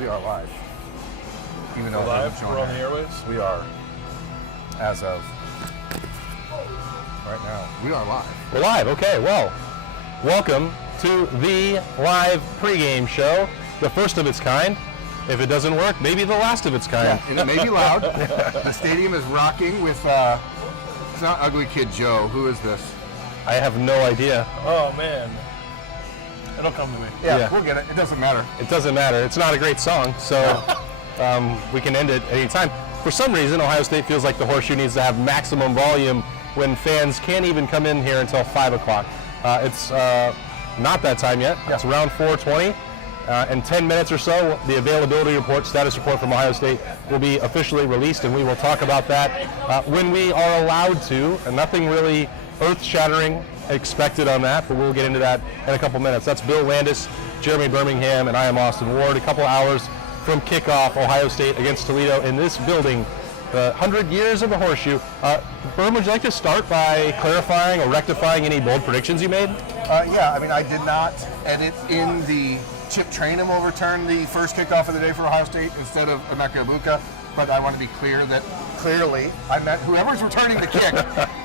we are live. Even though live, we're on the airwaves. We are, as of right now, we are live. We're live, okay, well, welcome to the live pregame show, the first of its kind. If it doesn't work, maybe the last of its kind. Yeah, and it may be loud. The stadium is rocking with, it's not Ugly Kid Joe. Who is this? I have no idea. Oh, man. It'll come to me. Yeah, we'll get it. It doesn't matter. It doesn't matter. It's not a great song, so we can end it any time. For some reason, Ohio State feels like the Horseshoe needs to have maximum volume when fans can't even come in here until 5 o'clock. It's not that time yet. Yeah. It's around 4:20. In 10 minutes or so, the availability report, status report from Ohio State will be officially released, and we will talk about that when we are allowed to. And nothing really earth-shattering expected on that, but we'll get into that in a couple minutes. That's Bill Landis, Jeremy Birmingham, and I am Austin Ward. A couple hours from kickoff, Ohio State against Toledo in this building. 100 years of the Horseshoe. Berm, would you like to start by clarifying or rectifying any bold predictions you made? Yeah, I mean, I did not edit in the Chip Trainum will return the first kickoff of the day for Ohio State instead of Emeka Egbuka, but I want to be clear that clearly I meant whoever's returning the kick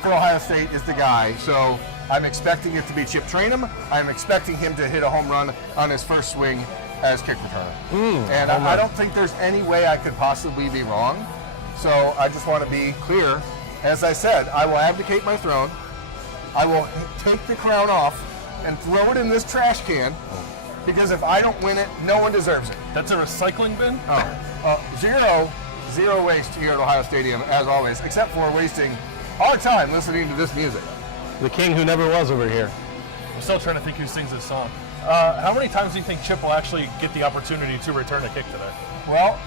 for Ohio State is the guy. So I'm expecting it to be Chip Trainum. I'm expecting him to hit a home run on his first swing as kick returner. And I don't think there's any way I could possibly be wrong. So I just want to be clear. As I said, I will abdicate my throne. I will take the crown off and throw it in this trash can, because if I don't win it, no one deserves it. That's a recycling bin? Zero waste here at Ohio Stadium, as always, except for wasting our time listening to this music. The king who never was over here. I'm still trying to think who sings this song. How many times do you think Chip will actually get the opportunity to return a kick today? Well,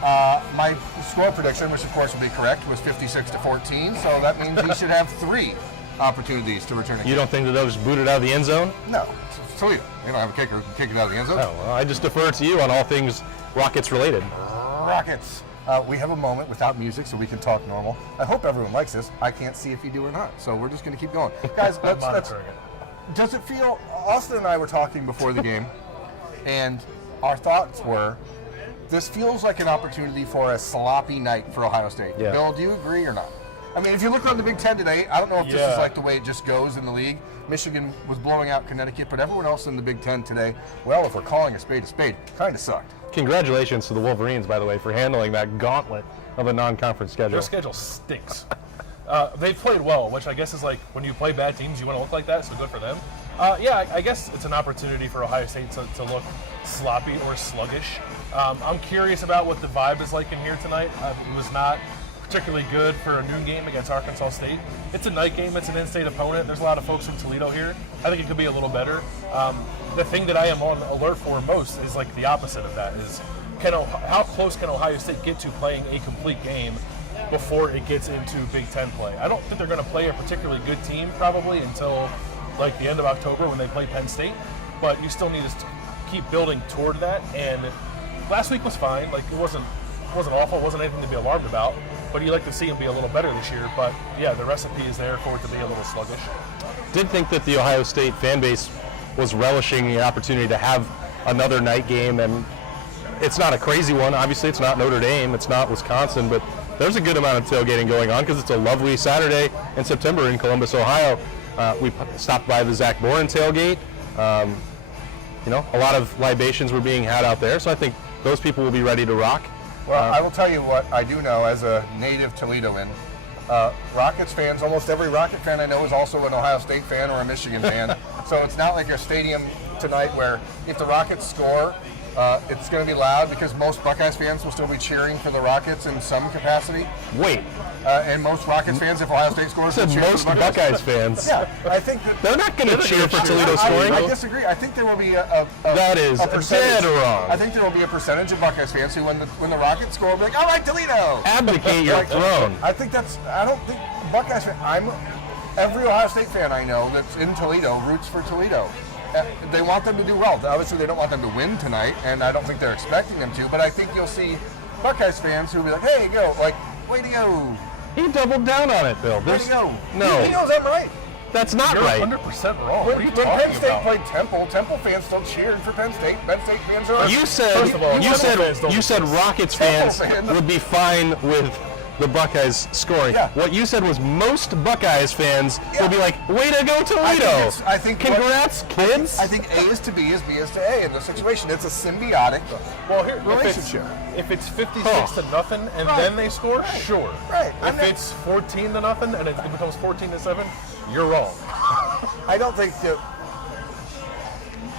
my score prediction, which of course would be correct, was 56-14, so that means he should have 3 opportunities to return a kick. You don't think that they'll just boot it out of the end zone? No. It's Toledo. They don't have a kicker who can kick it out of the end zone. Oh, well, I just defer to you on all things Rockets related. Rockets. We have a moment without music so we can talk normal. I hope everyone likes this. I can't see if you do or not, so we're just going to keep going. Guys, does it feel... Austin and I were talking before the game, and our thoughts were, this feels like an opportunity for a sloppy night for Ohio State. Yeah. Bill, do you agree or not? I mean, if you look around the Big Ten today, I don't know if this is like the way it just goes in the league. Michigan was blowing out Connecticut, but everyone else in the Big Ten today, well, if we're calling a spade, kind of sucked. Congratulations to the Wolverines, by the way, for handling that gauntlet of a non-conference schedule. Their schedule stinks. They've played well, which I guess is like when you play bad teams, you want to look like that, so good for them. Yeah, I guess it's an opportunity for Ohio State to look sloppy or sluggish. I'm curious about what the vibe is like in here tonight. It was not particularly good for a noon game against Arkansas State. It's a night game. It's an in-state opponent. There's a lot of folks from Toledo here. I think it could be a little better. The thing that I am on alert for most is like the opposite of that is how close can Ohio State get to playing a complete game before it gets into Big Ten play. I don't think they're going to play a particularly good team probably until like the end of October when they play Penn State, but you still need to keep building toward that. And last week was fine. Like it wasn't awful. It wasn't anything to be alarmed about. But you like to see them be a little better this year. But yeah, the recipe is there for it to be a little sluggish. Did think that the Ohio State fan base was relishing the opportunity to have another night game, and it's not a crazy one. Obviously, it's not Notre Dame, it's not Wisconsin, but there's a good amount of tailgating going on because it's a lovely Saturday in September in Columbus, Ohio. We stopped by the Zach Boren tailgate. A lot of libations were being had out there, so I think those people will be ready to rock. Well, I will tell you what I do know as a native Toledoan. Rockets fans, almost every Rocket fan I know is also an Ohio State fan or a Michigan fan. So it's not like a stadium tonight where if the Rockets score, it's going to be loud because most Buckeyes fans will still be cheering for the Rockets in some capacity. Wait. And most Rockets fans, if Ohio State scores, will cheer most for the Buckeyes fans. Yeah, I think that they're not going to cheer for Toledo scoring. I disagree. I think there will be that is dead wrong. I think there will be a percentage of Buckeyes fans who, when the Rockets score, will be like, "All right, Toledo." Abdicate your throne. I think I don't think Buckeyes fan. Every Ohio State fan I know that's in Toledo roots for Toledo. They want them to do well. Obviously, they don't want them to win tonight, and I don't think they're expecting them to. But I think you'll see Buckeyes fans who will be like, "Hey, go! Like, way to go!" He doubled down on it, Bill. Way to go! No. He knows I'm right. That's not You're right. 100% wrong. What are you When talking Penn State about? played Temple fans still cheered for Penn State. Penn State fans are. You said First of all, you said fans don't you said exist. Rockets Temple fans fans. would be fine with the Buckeyes scoring. Yeah. What you said was most Buckeyes fans will be like, "Way to go, Toledo!" I think Congrats, kids. I think A is to B is B is to A in this situation. It's a symbiotic Well, here, relationship. if it's 56 to nothing and then they score, sure. Right. If it's 14 to nothing and it becomes 14 to 7, you're wrong. I don't think that.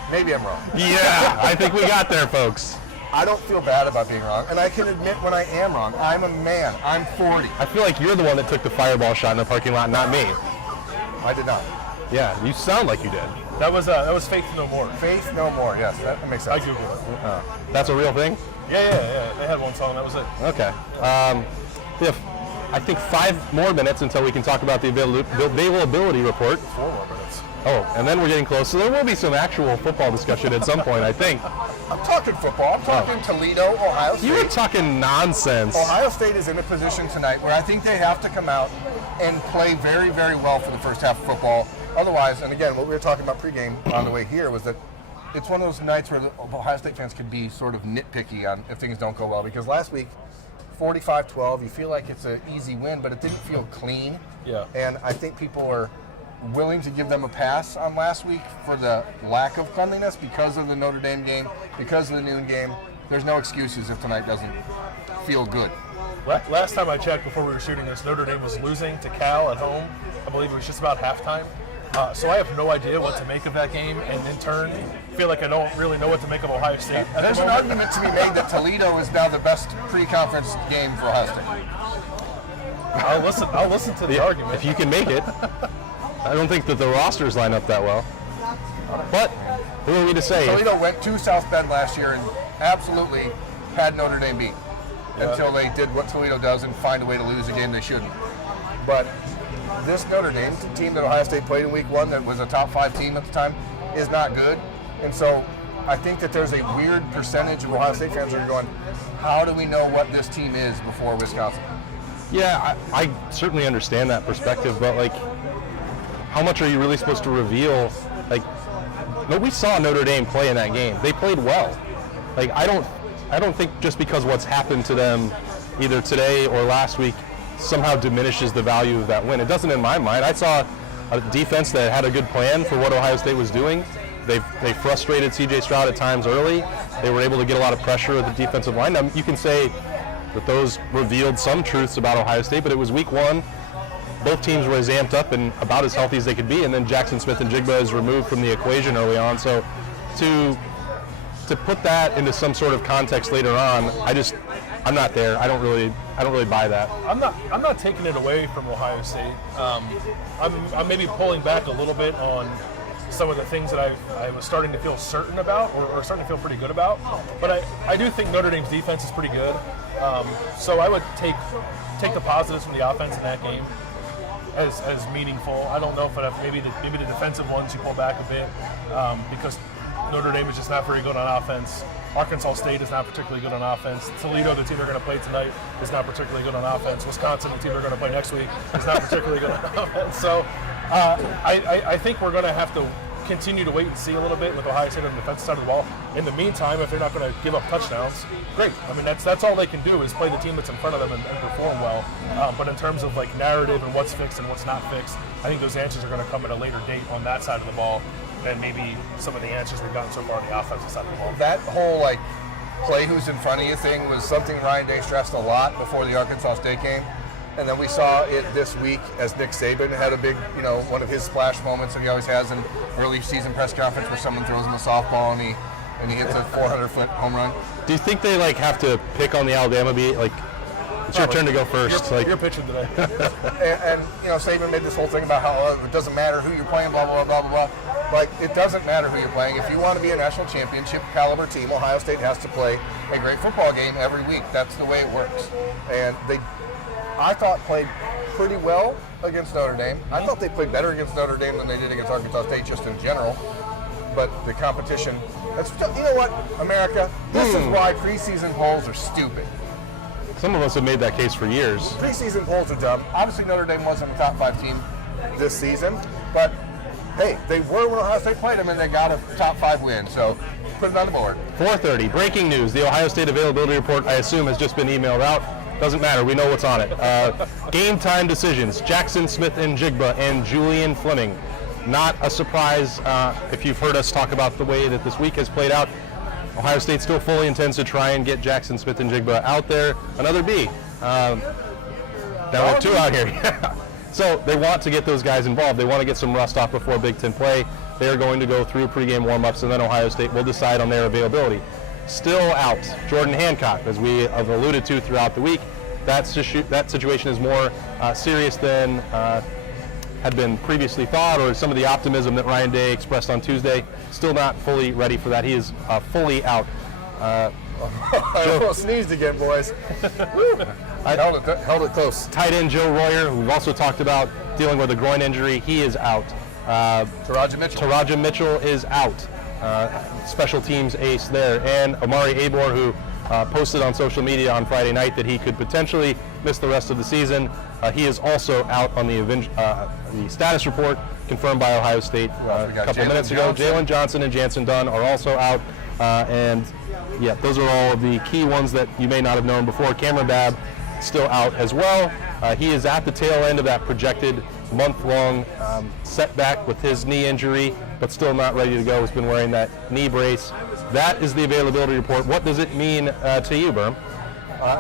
Maybe I'm wrong. Yeah, I think we got there, folks. I don't feel bad about being wrong, and I can admit when I am wrong. I'm a man. I'm 40. I feel like you're the one that took the fireball shot in the parking lot, not me. I did not. Yeah, you sound like you did. That was Faith No More. Faith no more. Yes, that makes I sense. Googled it. That's a real thing? Yeah. They had one song. That was it. Okay. We have, I think, 5 more minutes until we can talk about the availability report. 4 more minutes. Oh, and then we're getting close. So there will be some actual football discussion at some point, I think. I'm talking football. I'm talking Toledo, Ohio State. You were talking nonsense. Ohio State is in a position tonight where I think they have to come out and play very, very well for the first half of football. Otherwise, and again, what we were talking about pregame on the way here was that it's one of those nights where the Ohio State fans could be sort of nitpicky on if things don't go well. Because last week, 45-12, you feel like it's an easy win, but it didn't feel clean. Yeah. And I think people are willing to give them a pass on last week for the lack of cleanliness because of the Notre Dame game, because of the noon game. There's no excuses if tonight doesn't feel good. Last time I checked before we were shooting this, Notre Dame was losing to Cal at home. I believe it was just about halftime. So I have no idea what to make of that game, and in turn, feel like I don't really know what to make of Ohio State. at There's the an moment. argument to be made that Toledo is now the best pre-conference game for Ohio State. I'll listen to the argument. If you can make it. I don't think that the rosters line up that well. But who are we to say? Toledo went to South Bend last year and absolutely had Notre Dame beat until they did what Toledo does and find a way to lose a game they shouldn't. But this Notre Dame team that Ohio State played in week 1 that was a top 5 team at the time is not good. And so I think that there's a weird percentage of Ohio State fans that are going, how do we know what this team is before Wisconsin? Yeah, I certainly understand that perspective, but like, how much are you really supposed to reveal? Like, no, we saw Notre Dame play in that game. They played well. Like, I don't think just because what's happened to them either today or last week somehow diminishes the value of that win. It doesn't in my mind. I saw a defense that had a good plan for what Ohio State was doing. They frustrated C.J. Stroud at times early. They were able to get a lot of pressure at the defensive line. Now, you can say that those revealed some truths about Ohio State, but it was week 1. Both teams were as amped up and about as healthy as they could be, and then Jackson Smith and Jigba is removed from the equation early on. So to put that into some sort of context later on, I'm not there. I don't really buy that. I'm not taking it away from Ohio State. I'm maybe pulling back a little bit on some of the things that I was starting to feel certain about or starting to feel pretty good about. But I do think Notre Dame's defense is pretty good. So I would take the positives from the offense in that game as meaningful. I don't know if maybe the defensive ones you pull back a bit because Notre Dame is just not very good on offense. Arkansas State is not particularly good on offense. Toledo, the team they're going to play tonight, is not particularly good on offense. Wisconsin, the team they're going to play next week, is not particularly good on offense. So I think we're going to have to continue to wait and see a little bit with Ohio State on the defensive side of the ball. In the meantime, if they're not going to give up touchdowns, great. I mean, that's all they can do is play the team that's in front of them and perform well. But in terms of like narrative and what's fixed and what's not fixed, I think those answers are going to come at a later date on that side of the ball than maybe some of the answers we've gotten so far on the offensive side of the ball. That whole like play who's in front of you thing was something Ryan Day stressed a lot before the Arkansas State game. And then we saw it this week as Nick Saban had a big, one of his splash moments that he always has in early season press conference where someone throws him a softball and he hits a 400-foot home run. Do you think they like have to pick on the Alabama beat? Like, it's your turn to go first. You're pitching today. and Saban made this whole thing about how it doesn't matter who you're playing, blah, blah, blah, blah, blah. Like, it doesn't matter who you're playing. If you want to be a national championship caliber team, Ohio State has to play a great football game every week. That's the way it works. And I thought, played pretty well against Notre Dame. I thought they played better against Notre Dame than they did against Arkansas State just in general. But the competition, you know what, America? This is why preseason polls are stupid. Some of us have made that case for years. Preseason polls are dumb. Obviously, Notre Dame wasn't a top 5 team this season, But hey, they were when Ohio State played them, and they got a top 5 win. So put it on the board. 4:30, breaking news. The Ohio State availability report, I assume, has just been emailed out. Doesn't matter. We know what's on it. Game time decisions. Jackson Smith-Njigba and Julian Fleming. Not a surprise if you've heard us talk about the way that this week has played out. Ohio State still fully intends to try and get Jackson Smith-Njigba out there. Another B. Now we're 2 out here. So they want to get those guys involved. They want to get some rust off before Big Ten play. They are going to go through pregame warm-ups, and then Ohio State will decide on their availability. Still out, Jordan Hancock, as we have alluded to throughout the week. That situation is more serious than had been previously thought, or some of the optimism that Ryan Day expressed on Tuesday. Still not fully ready for that. He is fully out. I almost sneezed again, boys. I held it close. Tight end Joe Royer, who we've also talked about dealing with a groin injury, he is out. Taraja Mitchell is out. Special teams ace there. And Amari Abor, who posted on social media on Friday night that he could potentially miss the rest of the season. He is also out on the status report confirmed by Ohio State a couple minutes ago. Jalen Johnson and Jansen Dunn are also out. And yeah, those are all of the key ones that you may not have known before. Cameron Babb still out as well. He is at the tail end of that projected month-long setback with his knee injury, but still not ready to go. He's been wearing that knee brace. That is the availability report. What does it mean to you, Berm?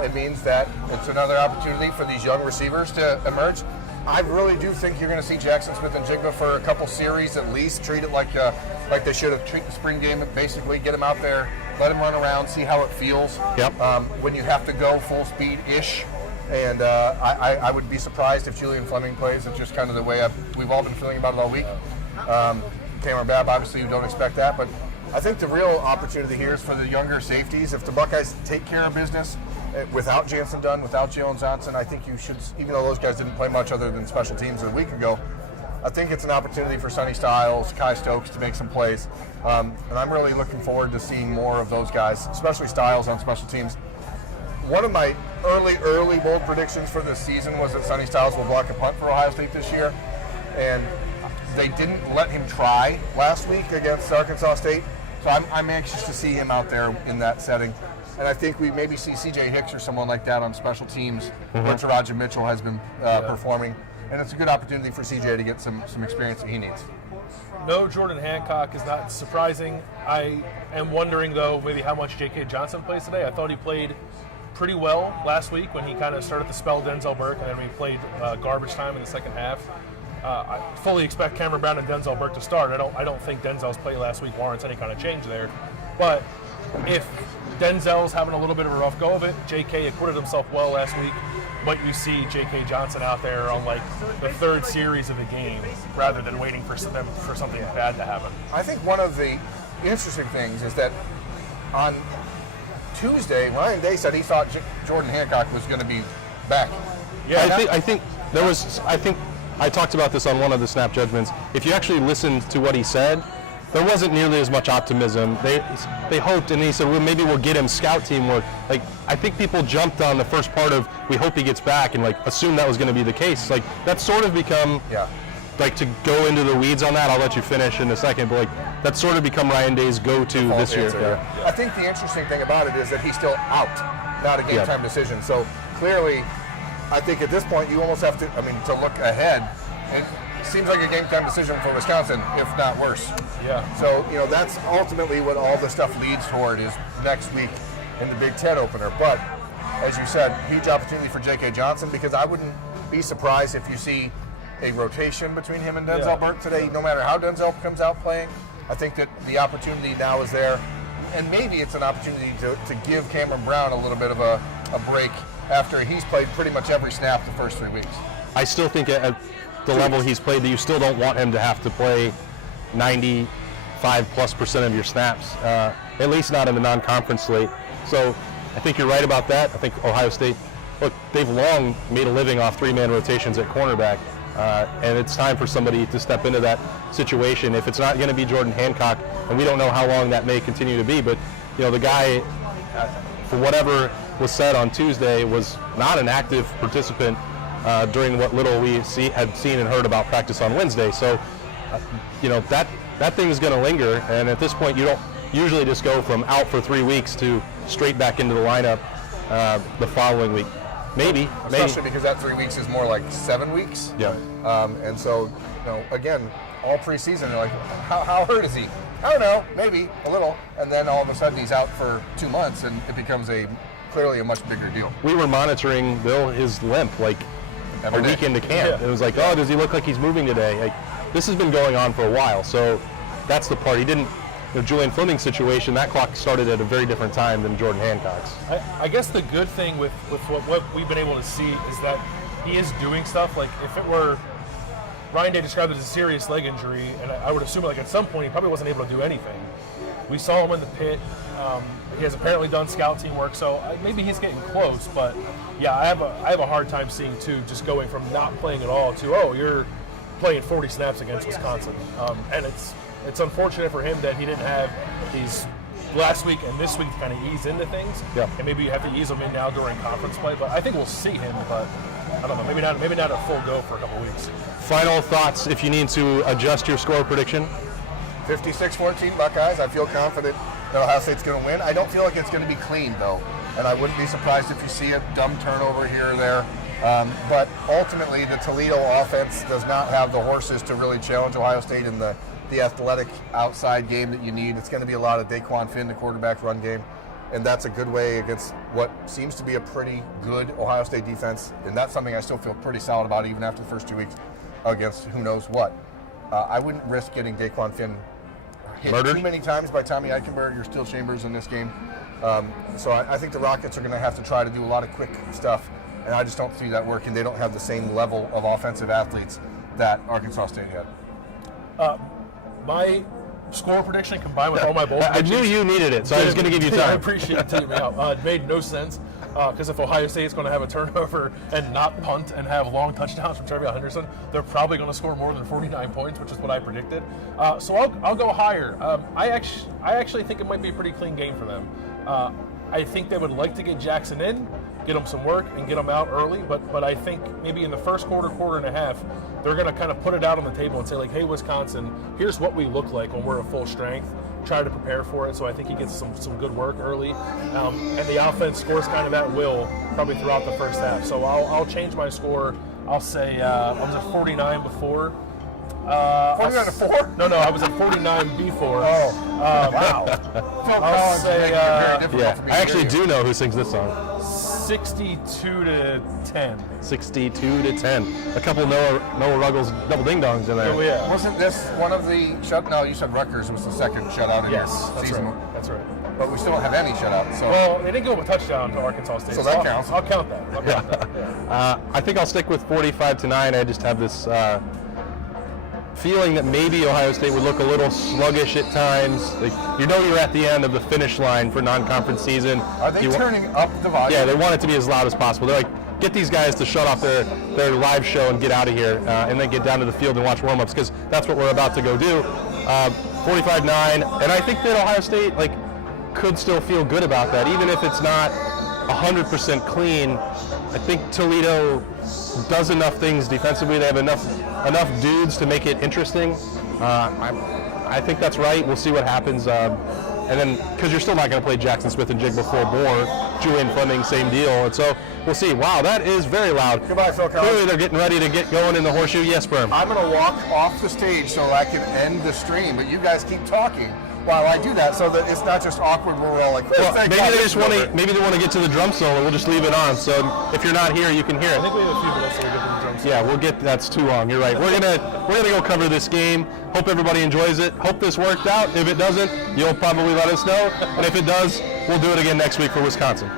It means that it's another opportunity for these young receivers to emerge. I really do think you're going to see Jackson Smith-Njigba for a couple series at least. Treat it like they should have treated the spring game. Basically, get him out there, let him run around, see how it feels. Yep. When you have to go full speed-ish. And I would be surprised if Julian Fleming plays. It's just kind of the way we've all been feeling about it all week. Cameron Babb, obviously, you don't expect that. But I think the real opportunity here is for the younger safeties. If the Buckeyes take care of business without Jansen Dunn, without Jalen Johnson, I think you should, even though those guys didn't play much other than special teams a week ago, I think it's an opportunity for Sonny Styles, Kai Stokes to make some plays. And I'm really looking forward to seeing more of those guys, especially Styles on special teams. One of my early bold predictions for this season was that Sonny Styles will block a punt for Ohio State this year. And they didn't let him try last week against Arkansas State. So I'm anxious to see him out there in that setting. And I think we maybe see C.J. Hicks or someone like that on special teams where Taraja Mitchell has been performing. And it's a good opportunity for C.J. to get some experience that he needs. No, Jordan Hancock is not surprising. I am wondering, though, maybe how much J.K. Johnson plays today. I thought he played pretty well last week when he kind of started to spell Denzel Burke, and then we played garbage time in the second half. I fully expect Cameron Brown and Denzel Burke to start. I don't think Denzel's play last week warrants any kind of change there. But if Denzel's having a little bit of a rough go of it, J.K. acquitted himself well last week, but you see J.K. Johnson out there on like the third series of the game rather than waiting for something bad to happen. I think one of the interesting things is that on Tuesday, Ryan Day said he thought Jordan Hancock was going to be back. Yeah, I think there was. I think I talked about this on one of the snap judgments. If you actually listened to what he said, there wasn't nearly as much optimism. They hoped, and he said, well, maybe we'll get him scout team work. Like, I think people jumped on the first part of we hope he gets back and like assumed that was going to be the case. Like, that's sort of become. Yeah. Like, to go into the weeds on that, I'll let you finish in a second, but like that's sort of become Ryan Day's go-to this year. Yeah. I think the interesting thing about it is that he's still out, not a game-time decision. So clearly, I think at this point you almost have to, to look ahead. It seems like a game-time decision for Wisconsin, if not worse. Yeah. So, that's ultimately what all the stuff leads toward is next week in the Big Ten opener. But, as you said, huge opportunity for J.K. Johnson because I wouldn't be surprised if you see a rotation between him and Denzel Burke today, no matter how Denzel comes out playing. I think that the opportunity now is there. And maybe it's an opportunity to give Cameron Brown a little bit of a break after he's played pretty much every snap the first 3 weeks. I still think at the level he's played that you still don't want him to have to play 95+% of your snaps, at least not in the non-conference slate. So I think you're right about that. I think Ohio State, look, they've long made a living off 3-man rotations at cornerback. And it's time for somebody to step into that situation. If it's not going to be Jordan Hancock, and we don't know how long that may continue to be, but the guy, for whatever was said on Tuesday, was not an active participant during what little we had seen and heard about practice on Wednesday. So that thing is going to linger. And at this point, you don't usually just go from out for 3 weeks to straight back into the lineup the following week. Maybe. Especially because that 3 weeks is more like 7 weeks. Yeah. And so, again, all preseason, they're like, how hurt is he? I don't know, maybe a little. And then all of a sudden he's out for 2 months, and it becomes clearly a much bigger deal. We were monitoring Bill, his limp, like Every a day. week into camp. Yeah. It was like, oh, does he look like he's moving today? Like, this has been going on for a while. So that's the part. He didn't, Julian Fleming's situation, that clock started at a very different time than Jordan Hancock's. I guess the good thing with what we've been able to see is that he is doing stuff. Like, if it were, Ryan Day described it as a serious leg injury, and I would assume like at some point he probably wasn't able to do anything. We saw him in the pit. He has apparently done scout team work, so maybe he's getting close. But yeah, I have a hard time seeing too, just going from not playing at all to you're playing 40 snaps against Wisconsin, and it's unfortunate for him that he didn't have these last week and this week to kind of ease into things. Yeah. And maybe you have to ease them in now during conference play. But I think we'll see him. But I don't know. Maybe not a full go for a couple weeks. Final thoughts if you need to adjust your score prediction? 56-14 Buckeyes. I feel confident that Ohio State's going to win. I don't feel like it's going to be clean, though. And I wouldn't be surprised if you see a dumb turnover here or there. But ultimately, the Toledo offense does not have the horses to really challenge Ohio State in the athletic outside game that you need. It's going to be a lot of Daquan Finn, the quarterback run game. And that's a good way against what seems to be a pretty good Ohio State defense. And that's something I still feel pretty solid about even after the first 2 weeks against who knows what. I wouldn't risk getting Daquan Finn hit Murdered? too many times by Tommy Eichenberg. You're still Chambers in this game. So I think the Rockets are going to have to try to do a lot of quick stuff. And I just don't see that working. They don't have the same level of offensive athletes that Arkansas State had. My score prediction combined with all my bowl I predictions. knew you needed it, so I was going to give you I time. appreciate it taking me out. It made no sense because if Ohio State's going to have a turnover and not punt and have long touchdowns from Trevion Henderson, they're probably going to score more than 49 points, which is what I predicted. So I'll go higher. I actually think it might be a pretty clean game for them. I think they would like to get Jackson in, get him some work, and get him out early. But I think maybe in the first quarter and a half, they're going to kind of put it out on the table and say, like, hey, Wisconsin, here's what we look like when we're at full strength. Try to prepare for it. So I think he gets some good work early. And the offense scores kind of at will probably throughout the first half. So I'll change my score. I'll say I was at 49 before. 49 to 4? No, I was at 49 before. Wow. I'll say Yeah, I actually do know who sings this song. 62 to 10. 62 to 10. A couple Noah Ruggles double ding dongs in there. Oh yeah. Wasn't this one of the No, you said Rutgers was the second shutout in Yes, your that's season. right. That's right. But we still don't have any shutouts. So Well, they didn't go with a touchdown to Arkansas State. So that counts. I'll count that. Yeah. I think I'll stick with 45 to 9. I just have this feeling that maybe Ohio State would look a little sluggish at times. Like, you're at the end of the finish line for non-conference season. are they turning up the volume? Yeah, they want it to be as loud as possible. They're like, get these guys to shut off their live show and get out of here, and then get down to the field and watch warm-ups, because that's what we're about to go do. 45-9, and I think that Ohio State could still feel good about that, even if it's not 100% clean. I think Toledo does enough things defensively. They have enough dudes to make it interesting. I think that's right. We'll see what happens. And then, because you're still not going to play Jackson Smith and Jig before Bohr, Julian Fleming, same deal. And so we'll see. Wow, that is very loud. Goodbye, Phil Collins. Clearly, they're getting ready to get going in the horseshoe. Yes, Berm. I'm going to walk off the stage so I can end the stream, but you guys keep talking while I do that, so that it's not just awkward where we're all like, Well, thank maybe God they this just is want over. to. Maybe they want to get to the drum solo. We'll just leave it on. So if you're not here, you can hear I it. think we have a few minutes to get to the drum set. Yeah, we'll get. That's too long. You're right. We're gonna go cover this game. Hope everybody enjoys it. Hope this worked out. If it doesn't, you'll probably let us know. And if it does, we'll do it again next week for Wisconsin.